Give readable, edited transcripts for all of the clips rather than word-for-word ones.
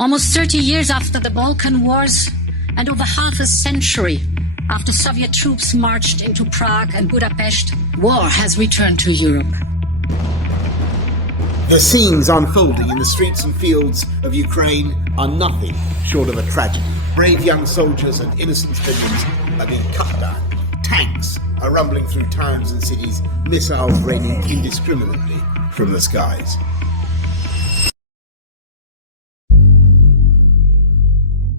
Almost 30 years after the Balkan Wars and over half a century after Soviet troops marched into Prague and Budapest, war has returned to Europe. The scenes unfolding in the streets and fields of Ukraine are nothing short of a tragedy. Brave young soldiers and innocent civilians are being cut down. Tanks are rumbling through towns and cities, missiles raining indiscriminately from the skies.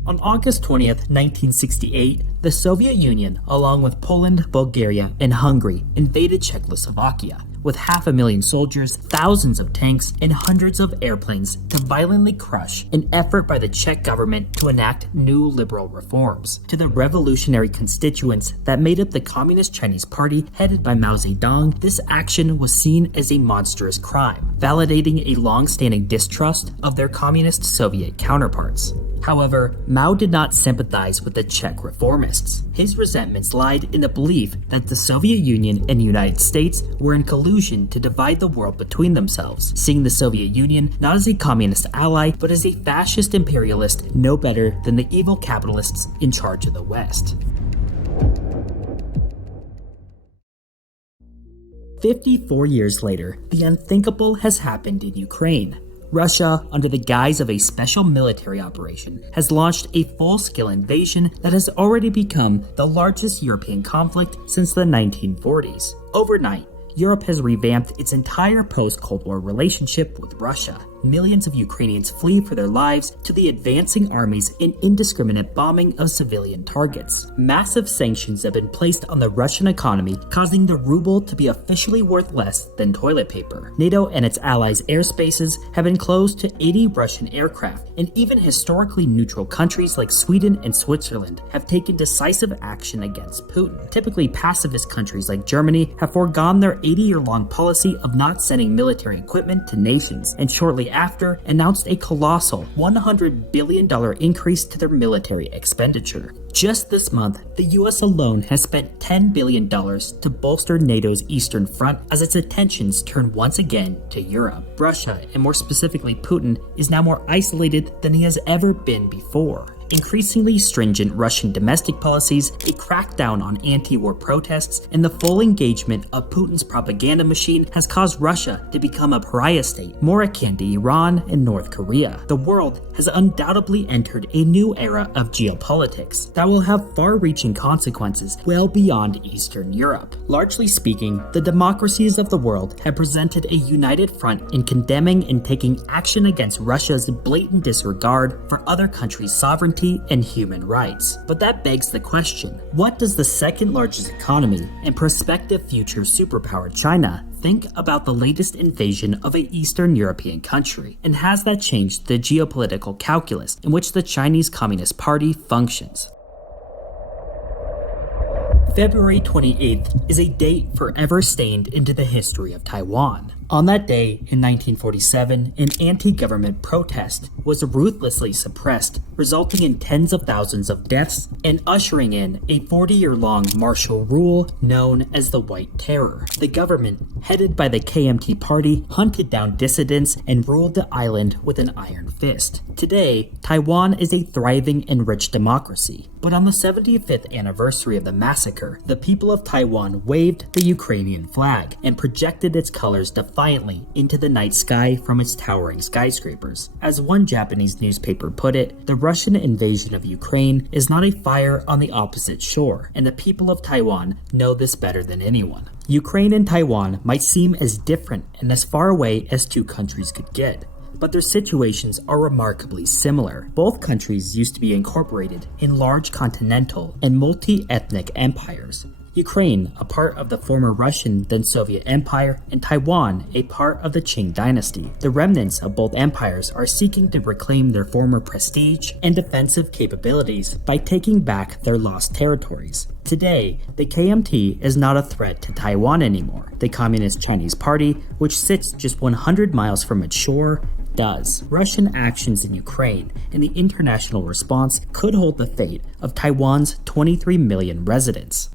On August 20th, 1968, the Soviet Union, along with Poland, Bulgaria, and Hungary, invaded Czechoslovakia, with 500,000 soldiers, thousands of tanks, and hundreds of airplanes to violently crush an effort by the Czech government to enact new liberal reforms. To the revolutionary constituents that made up the Communist Chinese Party headed by Mao Zedong, this action was seen as a monstrous crime, validating a long-standing distrust of their communist Soviet counterparts. However, Mao did not sympathize with the Czech reformists. His resentments lied in the belief that the Soviet Union and United States were in collusion to divide the world between themselves, seeing the Soviet Union not as a communist ally, but as a fascist imperialist no better than the evil capitalists in charge of the West. 54 years later, the unthinkable has happened in Ukraine. Russia, under the guise of a special military operation, has launched a full-scale invasion that has already become the largest European conflict since the 1940s. Overnight, Europe has revamped its entire post-Cold War relationship with Russia. Millions of Ukrainians flee for their lives to the advancing armies and indiscriminate bombing of civilian targets. Massive sanctions have been placed on the Russian economy, causing the ruble to be officially worth less than toilet paper. NATO and its allies' airspaces have been closed to 80 Russian aircraft, and even historically neutral countries like Sweden and Switzerland have taken decisive action against Putin. Typically pacifist countries like Germany have foregone their 80-year-long policy of not sending military equipment to nations, and shortly after announced a colossal $100 billion increase to their military expenditure. Just this month, the US alone has spent $10 billion to bolster NATO's Eastern Front as its attentions turn once again to Europe. Russia, and more specifically Putin, is now more isolated than he has ever been before. Increasingly stringent Russian domestic policies, a crackdown on anti-war protests, and the full engagement of Putin's propaganda machine has caused Russia to become a pariah state, more akin to Iran and North Korea. The world has undoubtedly entered a new era of geopolitics that will have far-reaching consequences well beyond Eastern Europe. Largely speaking, the democracies of the world have presented a united front in condemning and taking action against Russia's blatant disregard for other countries' sovereignty and human rights. But that begs the question, what does the second largest economy and prospective future superpower China think about the latest invasion of an Eastern European country? And has that changed the geopolitical calculus in which the Chinese Communist Party functions? February 28th is a date forever stained into the history of Taiwan. On that day, in 1947, an anti-government protest was ruthlessly suppressed, resulting in tens of thousands of deaths and ushering in a 40-year-long martial rule known as the White Terror. The government, headed by the KMT party, hunted down dissidents and ruled the island with an iron fist. Today, Taiwan is a thriving and rich democracy, but on the 75th anniversary of the massacre, the people of Taiwan waved the Ukrainian flag and projected its colors defiantly into the night sky from its towering skyscrapers. As one Japanese newspaper put it, the Russian invasion of Ukraine is not a fire on the opposite shore, and the people of Taiwan know this better than anyone. Ukraine and Taiwan might seem as different and as far away as two countries could get, but their situations are remarkably similar. Both countries used to be incorporated in large continental and multi-ethnic empires. Ukraine, a part of the former Russian then Soviet Empire, and Taiwan, a part of the Qing dynasty. The remnants of both empires are seeking to reclaim their former prestige and defensive capabilities by taking back their lost territories. Today, the KMT is not a threat to Taiwan anymore. The Communist Chinese Party, which sits just 100 miles from its shore, does. Russian actions in Ukraine and the international response could hold the fate of Taiwan's 23 million residents.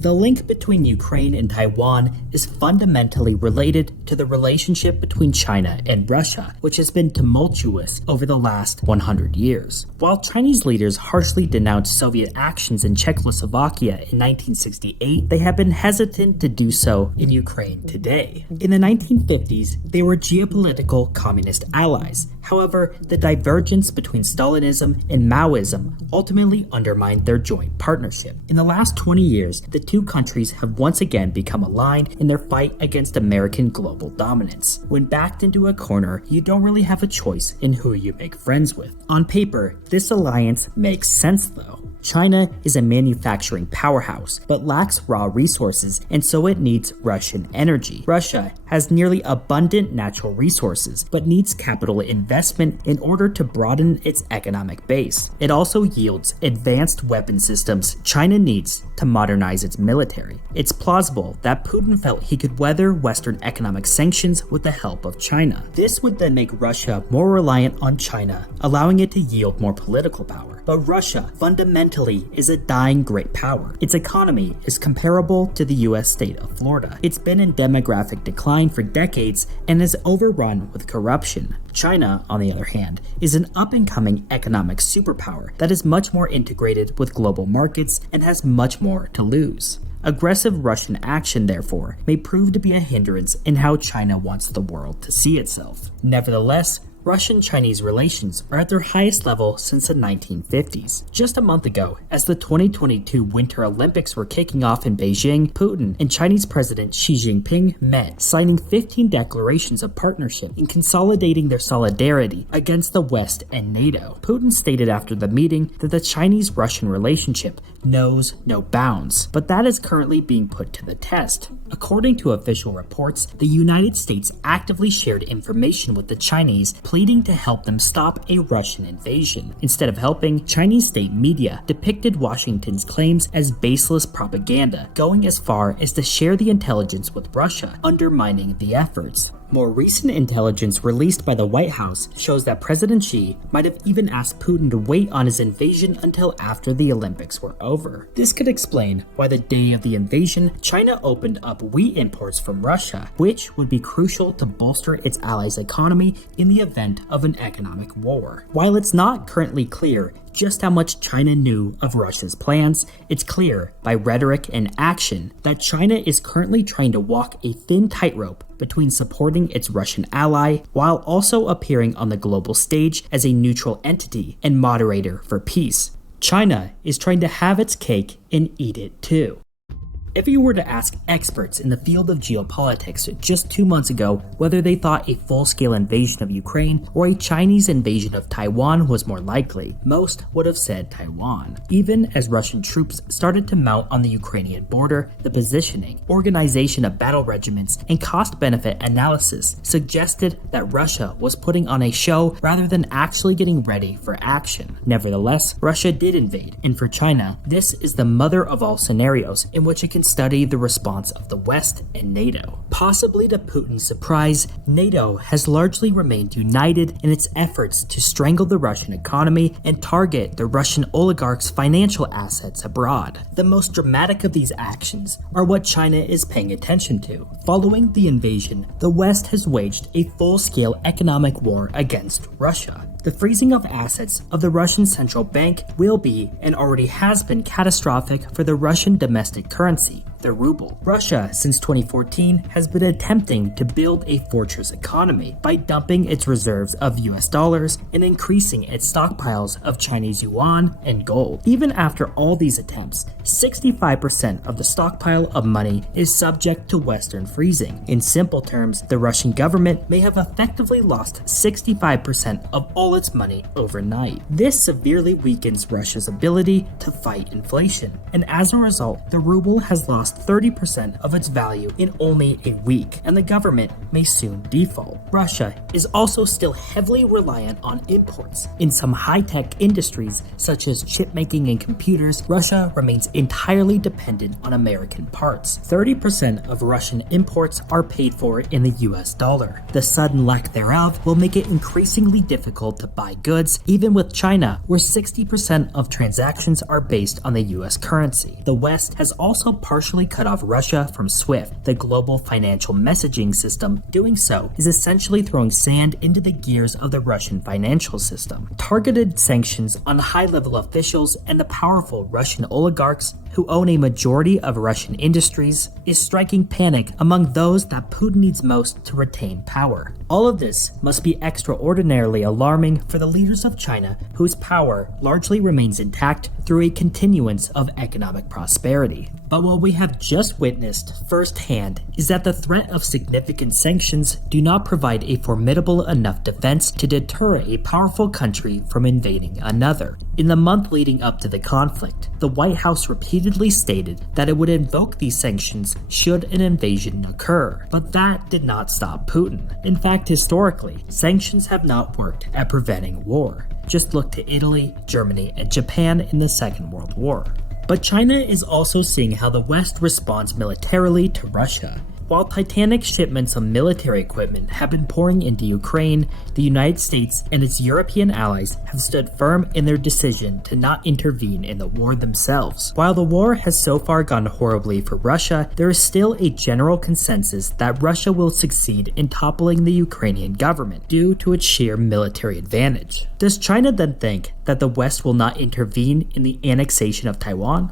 The link between Ukraine and Taiwan is fundamentally related to the relationship between China and Russia, which has been tumultuous over the last 100 years. While Chinese leaders harshly denounced Soviet actions in Czechoslovakia in 1968, they have been hesitant to do so in Ukraine today. In the 1950s, they were geopolitical communist allies. However, the divergence between Stalinism and Maoism ultimately undermined their joint partnership. In the last 20 years, the two countries have once again become aligned in their fight against American global dominance. When backed into a corner, you don't really have a choice in who you make friends with. On paper, this alliance makes sense though. China is a manufacturing powerhouse, but lacks raw resources, and so it needs Russian energy. Russia has nearly abundant natural resources, but needs capital investment in order to broaden its economic base. It also yields advanced weapon systems China needs to modernize its military. It's plausible that Putin felt he could weather Western economic sanctions with the help of China. This would then make Russia more reliant on China, allowing it to yield more political power. But Russia fundamentally is a dying great power. Its economy is comparable to the US state of Florida. It's been in demographic decline for decades and is overrun with corruption. China, on the other hand, is an up-and-coming economic superpower that is much more integrated with global markets and has much more to lose. Aggressive Russian action, therefore, may prove to be a hindrance in how China wants the world to see itself. Nevertheless, Russian-Chinese relations are at their highest level since the 1950s. Just a month ago, as the 2022 Winter Olympics were kicking off in Beijing, Putin and Chinese President Xi Jinping met, signing 15 declarations of partnership and consolidating their solidarity against the West and NATO. Putin stated after the meeting that the Chinese-Russian relationship knows no bounds, but that is currently being put to the test. According to official reports, the United States actively shared information with the Chinese, pleading to help them stop a Russian invasion. Instead of helping, Chinese state media depicted Washington's claims as baseless propaganda, going as far as to share the intelligence with Russia, undermining the efforts. More recent intelligence released by the White House shows that President Xi might have even asked Putin to wait on his invasion until after the Olympics were over. This could explain why the day of the invasion, China opened up wheat imports from Russia, which would be crucial to bolster its allies' economy in the event of an economic war. While it's not currently clear just how much China knew of Russia's plans, it's clear by rhetoric and action that China is currently trying to walk a thin tightrope between supporting its Russian ally while also appearing on the global stage as a neutral entity and moderator for peace. China is trying to have its cake and eat it too. If you were to ask experts in the field of geopolitics just 2 months ago whether they thought a full-scale invasion of Ukraine or a Chinese invasion of Taiwan was more likely, most would have said Taiwan. Even as Russian troops started to mount on the Ukrainian border, the positioning, organization of battle regiments, and cost-benefit analysis suggested that Russia was putting on a show rather than actually getting ready for action. Nevertheless, Russia did invade, and for China, this is the mother of all scenarios in which it can study the response of the West and NATO. Possibly to Putin's surprise, NATO has largely remained united in its efforts to strangle the Russian economy and target the Russian oligarchs' financial assets abroad. The most dramatic of these actions are what China is paying attention to. Following the invasion, the West has waged a full-scale economic war against Russia. The freezing of assets of the Russian central bank will be, and already has been, catastrophic for the Russian domestic currency, the ruble. Russia, since 2014, has been attempting to build a fortress economy by dumping its reserves of US dollars and increasing its stockpiles of Chinese yuan and gold. Even after all these attempts, 65% of the stockpile of money is subject to Western freezing. In simple terms, the Russian government may have effectively lost 65% of all its money overnight. This severely weakens Russia's ability to fight inflation, and as a result, the ruble has lost 30% of its value in only a week, and the government may soon default. Russia is also still heavily reliant on imports. In some high-tech industries, such as chip making and computers, Russia remains entirely dependent on American parts. 30% of Russian imports are paid for in the US dollar. The sudden lack thereof will make it increasingly difficult to buy goods, even with China, where 60% of transactions are based on the US currency. The West has also partially essentially cut off Russia from SWIFT, the global financial messaging system. Doing so is essentially throwing sand into the gears of the Russian financial system. Targeted sanctions on high-level officials and the powerful Russian oligarchs who own a majority of Russian industries is striking panic among those that Putin needs most to retain power. All of this must be extraordinarily alarming for the leaders of China, whose power largely remains intact through a continuance of economic prosperity. But what we have just witnessed firsthand is that the threat of significant sanctions do not provide a formidable enough defense to deter a powerful country from invading another. In the month leading up to the conflict, the White House repeatedly stated that it would invoke these sanctions should an invasion occur, but that did not stop Putin. In fact, historically, sanctions have not worked at preventing war. Just look to Italy, Germany, and Japan in the Second World War. But China is also seeing how the West responds militarily to Russia. While titanic shipments of military equipment have been pouring into Ukraine, the United States and its European allies have stood firm in their decision to not intervene in the war themselves. While the war has so far gone horribly for Russia, there is still a general consensus that Russia will succeed in toppling the Ukrainian government due to its sheer military advantage. Does China then think that the West will not intervene in the annexation of Taiwan?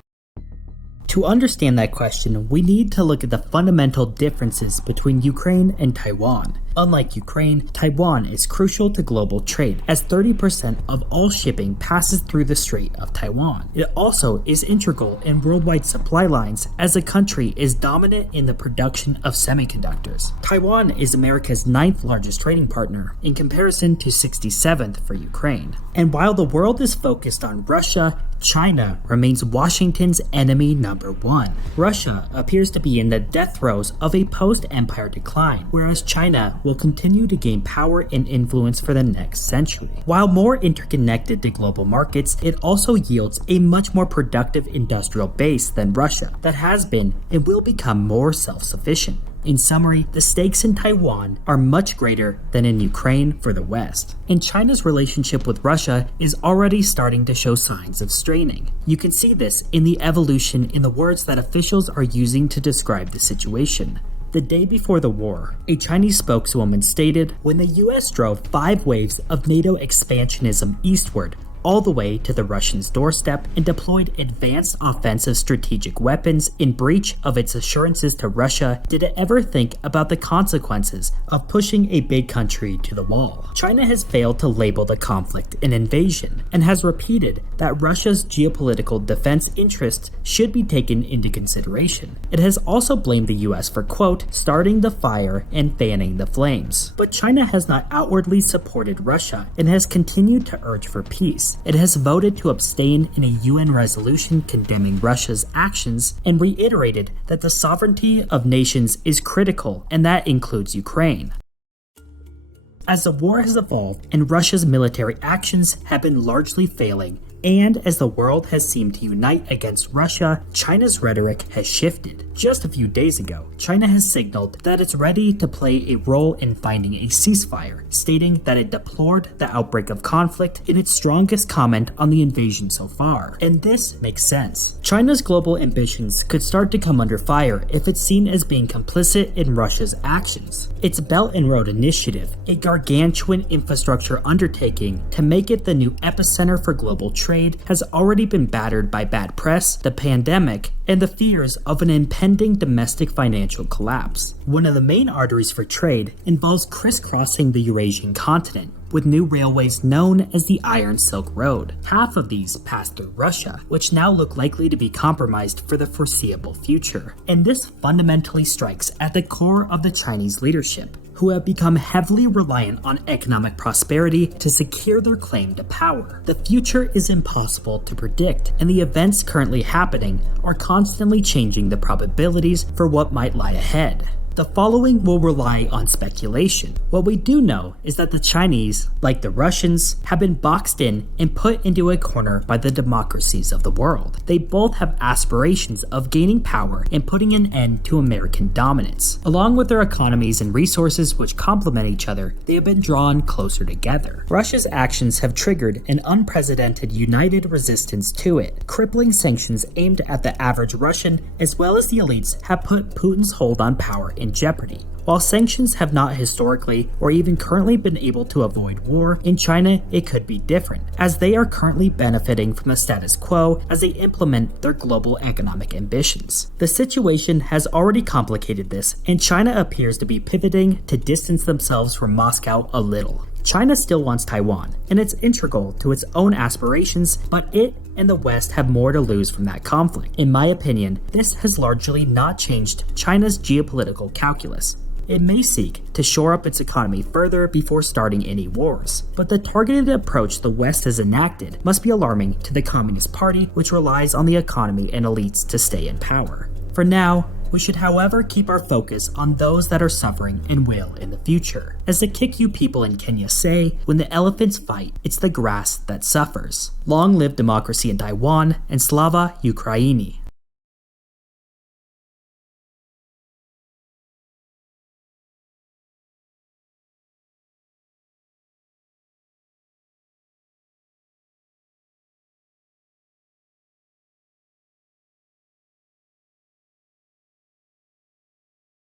To understand that question, we need to look at the fundamental differences between Ukraine and Taiwan. Unlike Ukraine, Taiwan is crucial to global trade, as 30% of all shipping passes through the Strait of Taiwan. It also is integral in worldwide supply lines, as the country is dominant in the production of semiconductors. Taiwan is America's 9th largest trading partner, in comparison to 67th for Ukraine. And while the world is focused on Russia, China remains Washington's enemy number one. Russia appears to be in the death throes of a post-empire decline, whereas China will continue to gain power and influence for the next century. While more interconnected to global markets, it also yields a much more productive industrial base than Russia that has been and will become more self-sufficient. In summary, the stakes in Taiwan are much greater than in Ukraine for the West. And China's relationship with Russia is already starting to show signs of straining. You can see this in the evolution in the words that officials are using to describe the situation. The day before the war, a Chinese spokeswoman stated, "When the US drove 5 waves of NATO expansionism eastward, all the way to the Russians' doorstep and deployed advanced offensive strategic weapons in breach of its assurances to Russia, did it ever think about the consequences of pushing a big country to the wall?" China has failed to label the conflict an invasion and has repeated that Russia's geopolitical defense interests should be taken into consideration. It has also blamed the US for, quote, starting the fire and fanning the flames. But China has not outwardly supported Russia and has continued to urge for peace. It has voted to abstain in a UN resolution condemning Russia's actions and reiterated that the sovereignty of nations is critical, and that includes Ukraine. As the war has evolved and Russia's military actions have been largely failing, and as the world has seemed to unite against Russia, China's rhetoric has shifted. Just a few days ago, China has signaled that it's ready to play a role in finding a ceasefire, stating that it deplored the outbreak of conflict in its strongest comment on the invasion so far. And this makes sense. China's global ambitions could start to come under fire if it's seen as being complicit in Russia's actions. Its Belt and Road Initiative, a gargantuan infrastructure undertaking to make it the new epicenter for global trade, has already been battered by bad press, the pandemic, and the fears of an impending domestic financial collapse. One of the main arteries for trade involves crisscrossing the Eurasian continent, with new railways known as the Iron Silk Road. Half of these pass through Russia, which now look likely to be compromised for the foreseeable future. And this fundamentally strikes at the core of the Chinese leadership, who have become heavily reliant on economic prosperity to secure their claim to power. The future is impossible to predict, and the events currently happening are constantly changing the probabilities for what might lie ahead. The following will rely on speculation. What we do know is that the Chinese, like the Russians, have been boxed in and put into a corner by the democracies of the world. They both have aspirations of gaining power and putting an end to American dominance. Along with their economies and resources which complement each other, they have been drawn closer together. Russia's actions have triggered an unprecedented united resistance to it. Crippling sanctions aimed at the average Russian as well as the elites have put Putin's hold on power in jeopardy. While sanctions have not historically or even currently been able to avoid war, in China it could be different, as they are currently benefiting from the status quo as they implement their global economic ambitions. The situation has already complicated this, and China appears to be pivoting to distance themselves from Moscow a little. China still wants Taiwan, and it's integral to its own aspirations, but it and the West have more to lose from that conflict. In my opinion, this has largely not changed China's geopolitical calculus. It may seek to shore up its economy further before starting any wars, but the targeted approach the West has enacted must be alarming to the Communist Party, which relies on the economy and elites to stay in power. For now, we should however keep our focus on those that are suffering and will in the future. As the Kikyu people in Kenya say, when the elephants fight, it's the grass that suffers. Long live democracy in Taiwan, and Slava Ukraini.